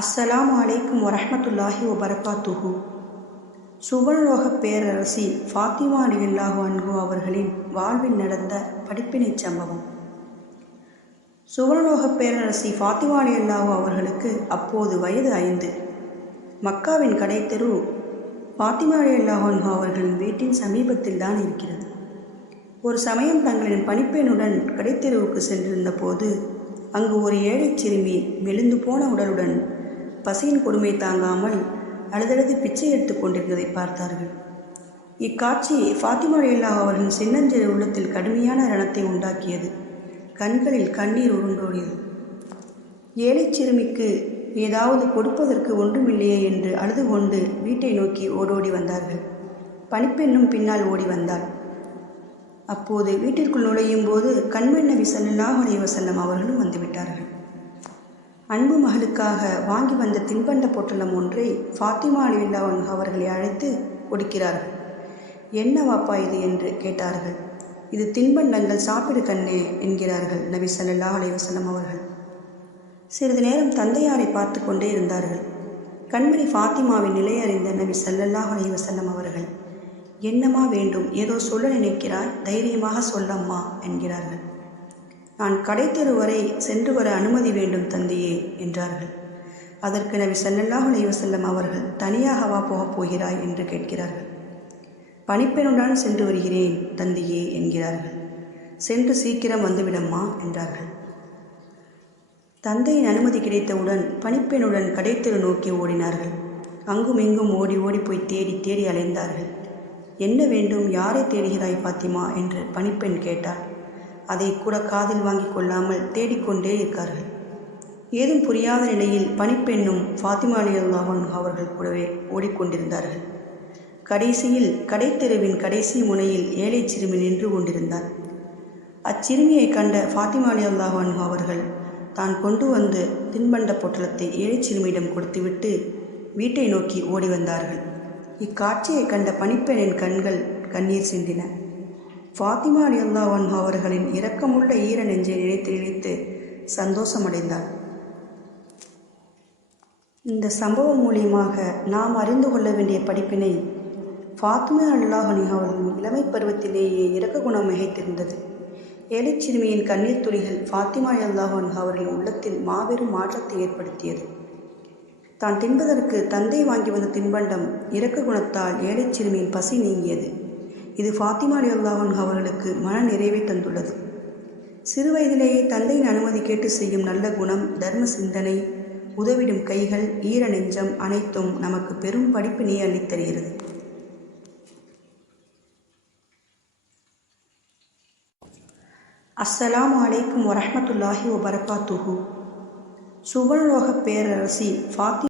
அஸ்ஸலாமு அலைக்கும் வரஹ்மத்துல்லாஹி வபரகாத்துஹு. சுவர்லோகப் பேரரசி ஃபாத்திமா ரலியல்லாஹு அன்ஹு அவர்களின் வாழ்வில் நடந்த படிப்பினைச் சம்பவம். சுவர்லோகப் பேரரசி ஃபாத்திமா ரலியல்லாஹு அவர்களுக்கு அப்போது வயது 5. மக்காவின் கடைத்தெரு ஃபாத்திமா ரலியல்லாஹு அன்ஹு அவர்களின் வீட்டின் சமீபத்தில் தான் இருக்கிறது. ஒரு சமயம் தங்களின் பணிப்பெண்ணுடன் கடைத்தெருவுக்கு சென்றிருந்த போது அங்கு ஒரு ஏழைச் சிறுமி மெலிந்து போன உடலுடன் பசியின் கொடுமை தாங்காமல் அழுதழுது பிச்சை எடுத்துக் கொண்டிருந்ததை பார்த்தார்கள். இக்காட்சி ஃபாத்திமா ரலியல்லாஹு அவர்களின் சின்னஞ்சிறு உள்ளத்தில் கடுமையான ரணத்தை உண்டாக்கியது. கண்களில் கண்ணீர் உருண்டோடியது. ஏழைச் சிறுமிக்கு ஏதாவது கொடுப்பதற்கு ஒன்றுமில்லையே என்று அழுது கொண்டு வீட்டை நோக்கி ஓடோடி வந்தார்கள். பணிப்பெண்ணும் பின்னால் ஓடி வந்தாள். அப்போது வீட்டிற்குள் நுழையும் போது கண்மணி நபி ஸல்லல்லாஹு அலைஹி வஸல்லம் அவர்களும் வந்துவிட்டார்கள். அன்பு மகளுக்காக வாங்கி வந்த தின்பண்ட பொட்டலம் ஒன்றை ஃபாத்திமா ரலியல்லாஹு அன்ஹா அவர்களை அழைத்து கொடுக்கிறார்கள். என்ன வாப்பா இது என்று கேட்டார்கள். இது தின்பண்டங்கள், சாப்பிடு கண்ணே என்கிறார்கள் நபி ஸல்லல்லாஹு அலைஹி வஸல்லம் அவர்கள். சிறிது நேரம் தந்தையாரை பார்த்து கொண்டே இருந்தார்கள். கண்மணி ஃபாத்திமாவின் நிலை அறிந்த நபி ஸல்லல்லாஹு அலைஹி வஸல்லம் அவர்கள், என்னம்மா வேண்டும், ஏதோ சொல்ல நினைக்கிறாய், தைரியமாக சொல்லம்மா என்கிறார்கள். நான் கடைத்தெரு வரை சென்று வர அனுமதி வேண்டும் தந்தையே என்றார்கள். அதற்கு நபி ஸல்லல்லாஹு அலைஹி வஸல்லம் அவர்கள், தனியாகவா போகப் போகிறாய் என்று கேட்கிறார்கள். பணிப்பெண்ணுடன் சென்று வருகிறேன் தந்தையே என்கிறார்கள். சென்று சீக்கிரம் வந்துவிடம்மா என்றார்கள். தந்தையின் அனுமதி கிடைத்தவுடன் பணிப்பெண்ணுடன் கடைத்தெரு நோக்கி ஓடினார்கள். அங்கும் இங்கும் ஓடி ஓடி போய் தேடி தேடி அலைந்தார்கள். என்ன வேண்டும், யாரை தேடுகிறாய் ஃபாத்திமா என்று பணிப்பெண் கேட்டாள். அதை கூட காதில் வாங்கி கொள்ளாமல் தேடிக்கொண்டே இருக்கார்கள். ஏதும் புரியாத நிலையில் பணிப்பெண்ணும் ஃபாத்திமா ரலியல்லாஹு அன்ஹா அவர்கள் கூடவே ஓடிக்கொண்டிருந்தார்கள். கடைசியில் கடைத்தெருவின் கடைசி முனையில் ஏழை சிறுமி நின்று கொண்டிருந்தார். அச்சிறுமியை கண்ட ஃபாத்திமா ரலியல்லாஹு அன்ஹா அவர்கள் தான் கொண்டு வந்து தின்பண்ட பொட்டலத்தை ஏழை சிறுமியிடம் கொடுத்துவிட்டு வீட்டை நோக்கி ஓடி வந்தார்கள். இக்காட்சியை கண்ட பணிப்பெண்ணின் கண்கள் கண்ணீர் சிந்தின. ஃபாத்திமா ரலியல்லாஹு அன்ஹா அவர்களின் இரக்கமுள்ள ஈர நெஞ்சை நினைத்து நினைத்து சந்தோஷமடைந்தார். இந்த சம்பவம் மூலியமாக நாம் அறிந்து கொள்ள வேண்டிய படிப்பினை, ஃபாத்திமா ரலியல்லாஹு அன்ஹா அவர்களின் இளமை பருவத்திலேயே இரக்க குணம் மிகைத்திருந்தது. ஏழைச் சிறுமியின் கண்ணீர் துளிகள் ஃபாத்திமா ரலியல்லாஹு அன்ஹா அவர்களின் உள்ளத்தில் மாபெரும் மாற்றத்தை ஏற்படுத்தியது. தான் தின்பதற்கு தந்தை வாங்கி வந்த தின்பண்டம் இரக்க குணத்தால் ஏழைச் சிறுமியின் பசி நீங்கியது. இது ஃபாத்திமா ரலியல்லாஹு அன்ஹா அவர்களுக்கு மன நிறைவை தந்துள்ளது. சிறு வயதிலேயே தந்தையின் அனுமதி கேட்டு செய்யும் நல்ல குணம், தர்ம சிந்தனை, உதவிடும் கைகள், ஈர நெஞ்சம் அனைத்தும் நமக்கு பெரும் படிப்பினை அளித்தருகிறது. அஸ்ஸலாமு அலைக்கும் வரஹ்மத்துல்லாஹி வபரகாத்துஹு. சுவர்லோகப் பேரரசி ஃபாத்திமா